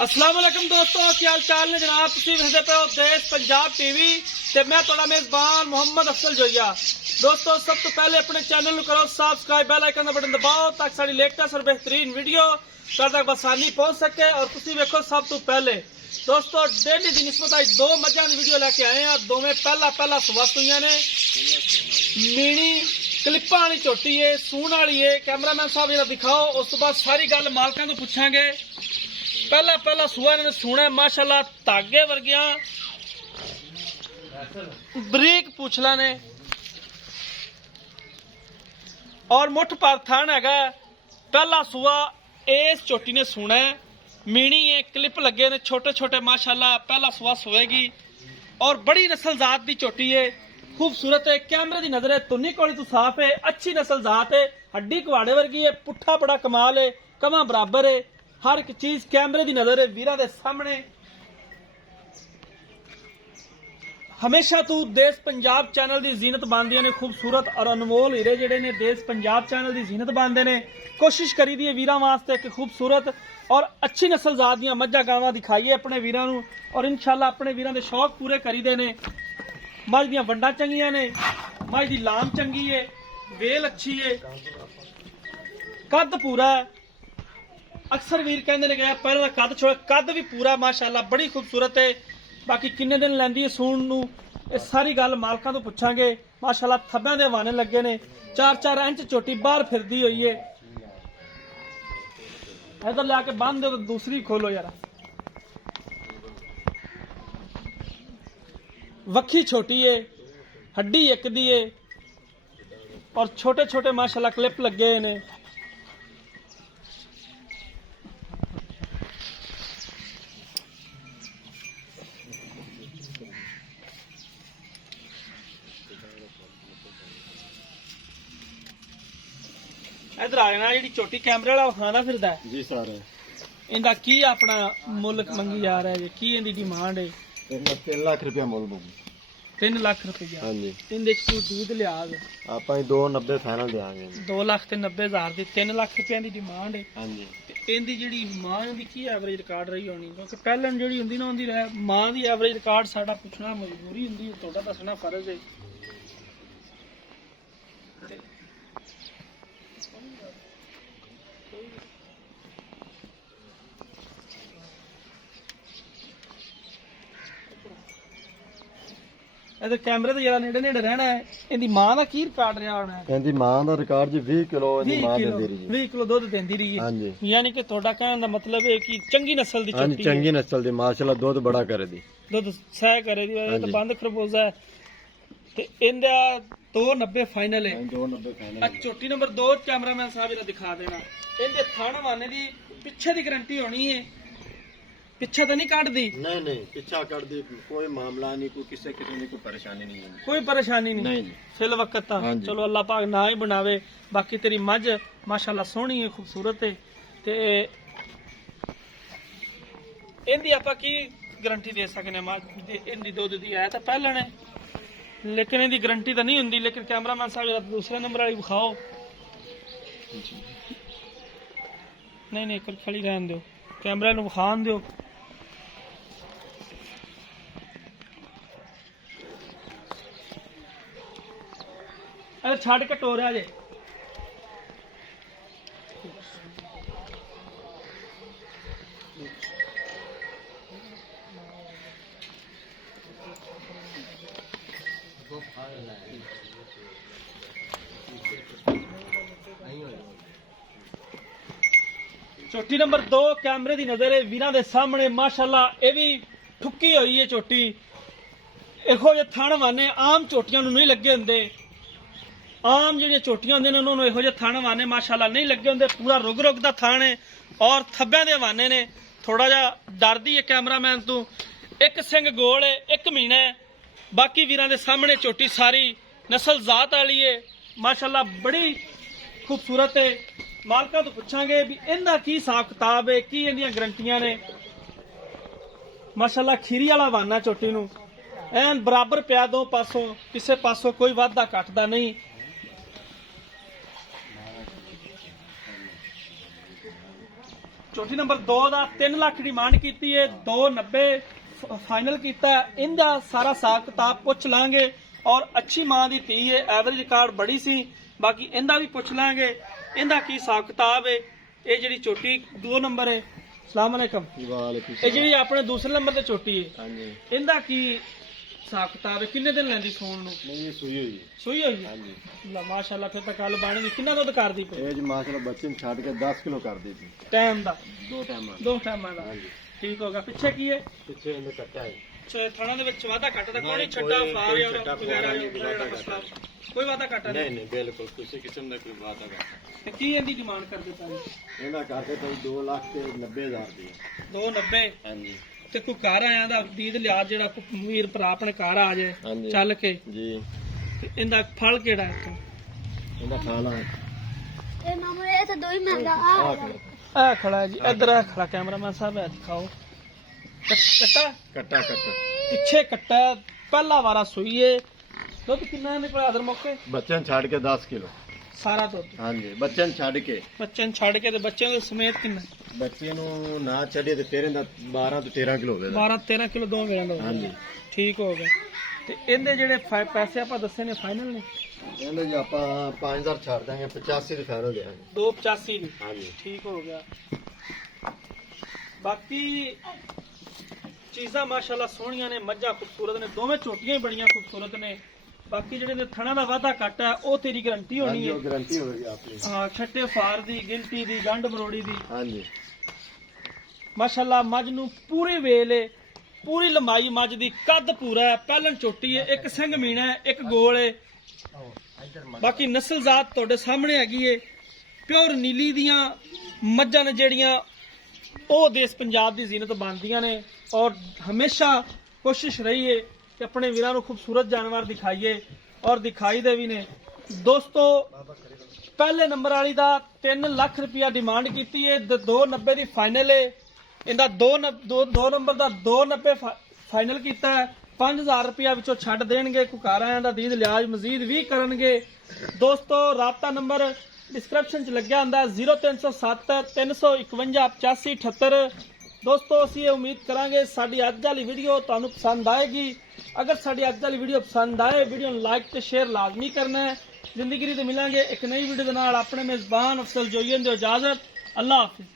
अस्सलाम वालेकुम दोस्तों, की हाल चाल ने जनाब। तुसीं वेखदे पे हो देश पंजाब टीवी ते मैं तुहाडा मेज़बान मोहम्मद अफसल जोइया। दोस्तों, सब तो पहले अपने चैनल नूं करो सब्सक्राइब, बेल आइकन दा बटन दबाओ ताकि साडी लेटेस्ट और बेहतरीन वीडियो तुहाडे तक बसानी पहुंच सके और तुसीं वेखो सब तो पहले। दोस्तों, डेली दी निस्बत अज दो मझां दी वीडियो लैके आए हैं। दोवें पहला सवस्त हुई ने। मीणी क्लिपां वाली झोटी है, सूण वाली है। कैमरामैन साहब जरा दिखाओ, उस तो बाद सारी गल मालकां तो पुछांगे। पहला सूआ इन्होंने सुना माशाल्लाह, धागे वर्गिया बरीक पूछला ने और मुठ पर थान है। पहला सूआ इस चोटी ने सुना है, मीणी है, क्लिप लगे ने छोटे छोटे माशाल्लाह। पहला सूआ सोएगी और बड़ी नस्ल जात की चोटी है, खूबसूरत है। कैमरे की नजर है, तुन्नी कोली तो साफ है, अच्छी नस्ल जात है। हड्डी कवाड़े वर्गी है, पुट्ठा बड़ा कमाल है, कमा बराबर है। हर एक चीज कैमरे की नजर है, वीरां दे सामने। हमेशा तू देश पंजाब चैनल की जीनत बनदियां ने। खूबसूरत और अनमोल हीरे जिहड़े ने देश पंजाब चैनल की जीनत बनदे ने। कोशिश करी दी है वीरां वास्ते कि खूबसूरत और अच्छी नस्ल जात दियां मझां गावां दिखाइए अपने वीरां नूं और इंशाअल्लाह अपने वीरां दे शौक पूरे करी दे ने। मझ दियां वंडां चंगियां ने, मझ दी लाम चंगी है, वेल अच्छी है, कद पूरा है। अक्सर वीर कहते हैं कि पहले कद छोड़, कद भी पूरा माशाल्लाह, बड़ी खूबसूरत है। बाकी किन्ने दिन लैंदी है सूण नूं, ये सारी गल मालकां तो पुछांगे। माशाल्लाह थब्बियां दे हवाने लगे ने, 4-4 इंच चोटी बाहर फिरदी हुई है। इधर लाके बांध दो तो दूसरी खोलो यार। वक्खी छोटी है, हड्डी एक दी है और छोटे छोटे माशाल्लाह क्लिप लगे ने। इधर आ जाना, जी चोटी कैमरे वाला विखांदा फिरदा है जी सर। इंदा की अपना मुल्क मंगी जा रहा है, की इंदी डिमांड है? 3 लाख रुपया मुल मंगी। 3 लाख रुपया। हाँ जी। इंदे च कोई दूध लिहाज ਆਪਾਂ 290 फाइनल देंगे। 2,90,000 ਦੀ 3 ਲੱਖ ਰੁਪਏ ਦੀ ਡਿਮਾਂਡ ਹੈ। हाँ जी। ਤੇ ਇਹਦੀ ਜਿਹੜੀ ਮਾਂ ਦੀ ਕੀ ਐਵਰੇਜ ਰਿਕਾਰਡ ਰਹੀ ਹੋਣੀ? ਕਿਉਂਕਿ ਪਹਿਲਾਂ ਜਿਹੜੀ ਹੁੰਦੀ ਨਾ ਉਹਦੀ ਮਾਂ ਦੀ ਐਵਰੇਜ ਰਿਕਾਰਡ ਸਾਡਾ ਪੁੱਛਣਾ ਮਜਬੂਰੀ ਹੁੰਦੀ ਹੈ, ਤੁਹਾਡਾ ਦੱਸਣਾ ਫਰਜ਼ ਹੈ। ਇਹਦੇ ਕੈਮਰੇ ਤੇ ਜਰਾ ਨੇੜੇ ਨੇੜੇ ਰਹਿਣਾ ਹੈ। ਇਹਦੀ ਮਾਂ ਦਾ ਕੀ ਰਿਕਾਰਡ ਰਿਹਾ ਹੋਣਾ ਹੈ? ਇਹਦੀ ਮਾਂ ਦਾ ਰਿਕਾਰਡ ਜੀ 20 ਕਿਲੋ ਇਹਦੀ ਮਾਂ ਦਿੰਦੀ ਰਹੀ ਹੈ। 20 ਕਿਲੋ ਦੁੱਧ ਦਿੰਦੀ ਰਹੀ ਹੈ। ਹਾਂਜੀ। ਯਾਨੀ ਕਿ ਤੁਹਾਡਾ ਕਹਿਣ ਦਾ ਮਤਲਬ ਹੈ ਕਿ ਚੰਗੀ ਨਸਲ ਦੀ ਹਾਂਜੀ, ਝੋਟੀ ਹੈ। ਚੰਗੀ ਨਸਲ ਦੀ ਮਾਸ਼ਾਅੱਲਾ, ਦੁੱਧ ਬੜਾ ਕਰਦੀ। ਦੁੱਧ ਸਹਿ ਕਰੇ ਦੀ ਇਹ ਤਾਂ ਬੰਦ ਖਰਬੂਜ਼ਾ ਹੈ ਤੇ ਇਹਦਾ 290 ਫਾਈਨਲ ਹੈ। 290 फाइनल। ਆ ਝੋਟੀ ਨੰਬਰ 2 ਕੈਮਰਾਮੈਨ ਸਾਹਿਬ ਇਹਦਾ ਦਿਖਾ ਦੇਣਾ। ਇਹਦੇ ਥਣ ਵਾਨੇ ਦੀ ਪਿੱਛੇ ਦੀ ਗਾਰੰਟੀ ਹੋਣੀ ਹੈ, ਪਿੱਛੇ ਤਾਂ ਨਹੀਂ ਕੱਢਦੀ? नहीं नहीं, पीछा कर दी, कोई मामला नहीं, कोई किसी किस्म की कोई परेशानी नहीं है। ਕੋਈ ਪਰੇਸ਼ਾਨੀ ਨਹੀਂ नहीं जी। ਫਿਲ ਵਕਤ ਤਾਂ ਹਾਂਜੀ। ਚਲੋ ਅੱਲਾਹ ਪਾਕ ਨਾ ਹੀ ਬਣਾਵੇ। ਬਾਕੀ ਤੇਰੀ ਮੱਝ ਮਾਸ਼ਾਅੱਲਾ ਸੋਹਣੀ ਹੈ, ਖੂਬਸੂਰਤ ਹੈ ਤੇ ਇਹਦੀ ਆਪਾਂ ਕੀ ਗਾਰੰਟੀ ਦੇ ਸਕਨੇ ਹਾਂ? ਮੱਝ ਦੀ ਇਹਦੀ ਦੁੱਧ ਦੀ ਆਇਆ ਤਾਂ ਪਹਿਲਾਂ ਨੇ, ਲੇਕਿਨ ਇਹਦੀ ਗਾਰੰਟੀ ਤਾਂ ਨਹੀਂ ਹੁੰਦੀ। ਲੇਕਿਨ ਕੈਮਰਾਮੈਨ ਸਾਹਿਬ ਜਰਾ ਦੂਸਰੇ ਨੰਬਰ ਵਾਲੀ ਵਿਖਾਓ। ਨਹੀਂ ਇੱਕ ਖੜੀ ਰਹਿਣ ਦਿਓ, ਕੈਮਰਾ ਨੂੰ ਵਿਖਾਣ ਦਿਓ। ਇਹ ਛੱਡ ਕੇ ਟੋਰਿਆ ਜੇ। चोटी नंबर 2 कैमरे की नजर है वीरां दे सामने। माशाल्लाह ये भी ठुकी हुई है चोटी। इहो जे थण वाने आम चोटियां नूं नहीं लगे हुंदे। आम जिहड़ियां चोटियां हुंदियां ने उन्हां नूं इहो जे थण वाने माशाल्लाह नहीं लगे हुंदे। पूरा रुग रुग दा थण है और थब्बियां दे वाने ने। थोड़ा जिहा डरदी है कैमरामैन तों। एक सिंग गोल है, एक मीना है। बाकी वीरां दे सामने चोटी सारी नस्ल जात वाली है माशाल्लाह, बड़ी खूबसूरत है। मालका तो पुछांगे भी इनका की हिसाब किताब है, की इहदियां गारंटियां ने? माशाल्लाह खीरी वाला वाना चोटी नूं एन बराबर पिया, दो पासों किसे पासों कोई वाधा घटदा नहीं। ਚੋਟੀ ਨੰਬਰ 2 ਦਾ 3 ਲੱਖ ਡਿਮਾਂਡ ਕੀਤੀ ਹੈ, 290 ਫਾਈਨਲ ਕੀਤਾ। ਇਹਦਾ ਸਾਰਾ ਹਿਸਾਬ ਕਿਤਾਬ ਪੁੱਛ ਲਾਂਗੇ ਔਰ ਅੱਛੀ ਮਾਂ ਦੀ ਧੀ ਹੈ, ਐਵਰੇਜ ਕਾਰਡ ਬੜੀ ਸੀ, ਬਾਕੀ ਇਹਦਾ ਵੀ ਪੁੱਛ ਲਾਂਗੇ ਇਹਦਾ ਕੀ ਹਿਸਾਬ ਕਿਤਾਬ ਹੈ। ਇਹ ਜਿਹੜੀ ਚੋਟੀ 2 ਨੰਬਰ ਹੈ, ਸਲਾਮ ਅਲੈਕਮ, ਇਹ ਜਿਹੜੀ ਆਪਣੇ ਦੂਸਰੇ ਨੰਬਰ ਤੇ ਚੋਟੀ ਹੈ, ਹਾਂਜੀ ਇਹਦਾ ਕੀ ਹਿਸਾਬ ਕਿਤਾਬ ਹੈ? ਕਿੰਨੇ ਦਿਨ ਲੈਂਦੀ ਸੂਣ ਨੂੰ? नहीं ये सुई हुई है ਸੂਈ ਹੋਈ ਹੈ? ਹਾਂਜੀ ਲਾ ਮਾਸ਼ਾਅੱਲਾ, ਫਿਰ ਤਾਂ ਕੱਲ ਬਣ ਗਈ। ਕਿੰਨਾ ਦੁੱਧ ਕਰਦੀ ਪਈ एज माशाल्लाह बच्चे ने छाट के 10 किलो कर दी थी ਟਾਈਮ ਦਾ? 2 टाइम ਦੋ ਟਾਈਮਾਂ ਦਾ। ਹਾਂਜੀ ਠੀਕ ਹੋ ਗਿਆ। ਪਿੱਛੇ ਕੀ ਹੈ? पीछे इन्हें कट्टा है ਥਾਣਾ ਦੇ ਵਿੱਚ ਵਾਧਾ ਘਾਟਾ ਤਾਂ ਕੋਈ ਨਹੀਂ, ਨਹੀਂ, ਛੱਡਾ ਕੋਈ ਫਾਰ ਜਾਂ ਛੱਡਾ ਵਗੈਰਾ ਫਾਰ ਜਾਂ ਵਾਧਾ ਮਸਲਾ, ਕੋਈ ਵਾਧਾ ਘਾਟਾ ਨਹੀਂ। नहीं नहीं बिल्कुल किसी किस्म का कोई बात है ਤੇ ਕੀ ਇਹਦੀ ਡਿਮਾਂਡ ਕਰਦੇ ਪਏ? इन्हें करते थे 2,90,000 दी 290। हाँ जी ਤੇ ਕੋਈ ਘਰ ਆਇਆ ਦਾ ਦੀਦ ਲਿਆ, ਜਿਹੜਾ ਕੋਈ ਵੀਰ ਭਰਾ ਆਪਣੇ ਘਰ ਆ ਜਾਏ ਹਾਂਜੀ। ਚੱਲ ਕੇ, जी ਤੇ ਇਹਦਾ ਫਲ ਕਿਹੜਾ ਹੈ ਇੱਥੋਂ? इन्हें खाना ਇਹ ਮਾਮੂ ਇਹ ਤਾਂ ਦੋ ਹੀ ਮਹਿੰਗਾ ਆ ਖੜਾ ਜੀ, ਇੱਧਰ ਆ ਖੜਾ ਕੈਮਰਾਮੈਨ ਸਾਹਿਬ, ਇਹ ਦਿਖਾਓ ਕੱਟਾ। कट्टा कट्टा ਪਿੱਛੇ ਕੱਟਾ, ਪਹਿਲਾ ਵਾਰਾ ਸੂਈਏ। ਦੁੱਧ ਕਿੰਨਾ ਨਿਕਲਿਆ ਅਦਰ ਮੌਕੇ? बच्चे ने छाट के 10 किलो ਸਾਰਾ ਦੁੱਧ हाँ जी बच्चे ने छाट के ਬੱਚੇ ਨੂੰ ਛੱਡ ਕੇ, ਤੇ ਬੱਚਿਆਂ ਦੇ ਸਮੇਤ ਕਿੰਨਾ? ਬੱਚੇ ਨੂੰ ਨਾ ਛੱਡੀਏ ਤੇ ਤੇਰੇ ਦਾ 12 ਤੋਂ 13 ਕਿਲੋ ਹੋ ਗਿਆ 12-13 ਕਿਲੋ ਦੋ ਵੇਲਾਂ ਦਾ। ਹਾਂਜੀ ਠੀਕ ਹੋ ਗਿਆ। ਤੇ ਇਹਦੇ ਜਿਹੜੇ ਪੈਸੇ ਆਪਾਂ ਦੱਸੇ ਨੇ ਫਾਈਨਲ ਨੇ ਇਹਨੇ ਜੀ ਆਪਾਂ 5000 ਛੱਡ ਦਾਂਗੇ 85 ਦੇ ਫਾਈਨਲ ਦੇਾਂਗੇ 285 ਨੇ। ਹਾਂਜੀ ਠੀਕ ਹੋ ਗਿਆ। ਬਾਕੀ ਚੀਜ਼ਾਂ ਮਾਸ਼ਾਅੱਲਾ ਸੋਹਣੀਆਂ ਨੇ, ਮੱਝਾਂ ਖੂਬਸੂਰਤ ਨੇ, ਦੋਵੇਂ ਝੋਟੀਆਂ ਹੀ ਬੜੀਆਂ ਖੂਬਸੂਰਤ ਨੇ। ਬਾਕੀ ਜਿਹੜੇ ਨੇ ਥਣਾ ਦਾ ਵਾਧਾ ਘੱਟ ਹੈ ਉਹ ਤੇਰੀ ਗਰੰਟੀ ਹੋਣੀ ਹਾਂਜੀ ਹੈ। ਉਹ ਗਾਰੰਟੀ ਹੋ ਗਈ ਆਪਣੀ ਹਾਂ, ਛੱਟੇ ਫਾਰ ਦੀ, ਗਿਲਟੀ ਦੀ, ਗੰਢ ਮਰੋੜੀ ਦੀ, ਹਾਂਜੀ ਮਾਸ਼ਾਅੱਲਾ ਮੱਝ ਨੂੰ ਪੂਰੀ ਵੇਲ ਹੈ, ਪੂਰੀ ਲੰਬਾਈ ਮੱਝ ਦੀ, ਕੱਦ ਪੂਰਾ ਹੈ, ਪਹਿਲਣ ਚੋਟੀ ਹੈ, ਇੱਕ ਸਿੰਘ ਮੀਣਾ ਹੈ, ਇੱਕ ਗੋਲ ਹੈ। ਬਾਕੀ ਨਸਲ ਜ਼ਾਤ ਤੁਹਾਡੇ ਸਾਹਮਣੇ ਹੈਗੀ ਏ। ਪਿਓਰ ਨੀਲੀ ਦੀਆਂ ਮੱਝਾਂ ਨੇ ਜਿਹੜੀਆਂ, ਉਹ ਦੇਸ਼ ਪੰਜਾਬ ਦੀ ਜ਼ੀਨਤ ਬਣਦੀਆਂ ਨੇ, ਔਰ ਹਮੇਸ਼ਾ ਕੋਸ਼ਿਸ਼ ਰਹੀ ਹੈ ਕਿ ਆਪਣੇ ਵੀਰਾਂ ਨੂੰ ਖੂਬਸੂਰਤ ਜਾਨਵਰ ਦਿਖਾਈਏ, ਔਰ ਦਿਖਾਈ ਦੇ ਵੀ ਨੇ। ਦੋਸਤੋ ਪਹਿਲੇ ਨੰਬਰ ਵਾਲੀ ਦਾ 3 ਲੱਖ ਰੁਪਇਆ ਡਿਮਾਂਡ ਕੀਤੀ ਹੈ, 290 ਦੀ ਫਾਈਨਲ ਹੈ। ਇਹਦਾ 2 ਨੰਬਰ ਦਾ 290 ਫਾਈਨਲ ਕੀਤਾ ਹੈ। 5000 ਰੁਪਇਆ ਵਿੱਚੋਂ ਛੱਡ ਦੇਣਗੇ, ਕੁਕਾਰਾਂ ਦਾ ਦੀਦ ਲਿਆਜ ਮਜ਼ੀਦ ਵੀ ਕਰਨਗੇ। ਦੋਸਤੋ ਰਾਬਤਾ ਨੰਬਰ ਡਿਸਕ੍ਰਿਪਸ਼ਨ 'ਚ ਲੱਗਿਆ ਹੁੰਦਾ 0307 351 8578। ਦੋਸਤੋ ਅਸੀਂ ਇਹ ਉਮੀਦ ਕਰਾਂਗੇ ਸਾਡੀ ਅੱਜ ਵਾਲੀ ਵੀਡੀਓ ਤੁਹਾਨੂੰ ਪਸੰਦ ਆਏਗੀ। ਅਗਰ ਸਾਡੀ ਅੱਜ ਵਾਲੀ ਵੀਡੀਓ ਪਸੰਦ ਆਏ, ਵੀਡੀਓ ਨੂੰ ਲਾਈਕ ਤੇ ਸ਼ੇਅਰ ਲਾਜ਼ਮੀ ਕਰਨਾ ਹੈ। ਜ਼ਿੰਦਗੀ ਤੇ ਮਿਲਾਂਗੇ ਇੱਕ ਨਈ ਵੀਡੀਓ ਦੇ ਨਾਲ। ਆਪਣੇ ਮੇਜ਼ਬਾਨ ਅਫਸਲ ਜੋਈਨ ਦੀ ਇਜਾਜ਼ਤ। ਅੱਲਾਹ ਹਾਫਿਜ਼।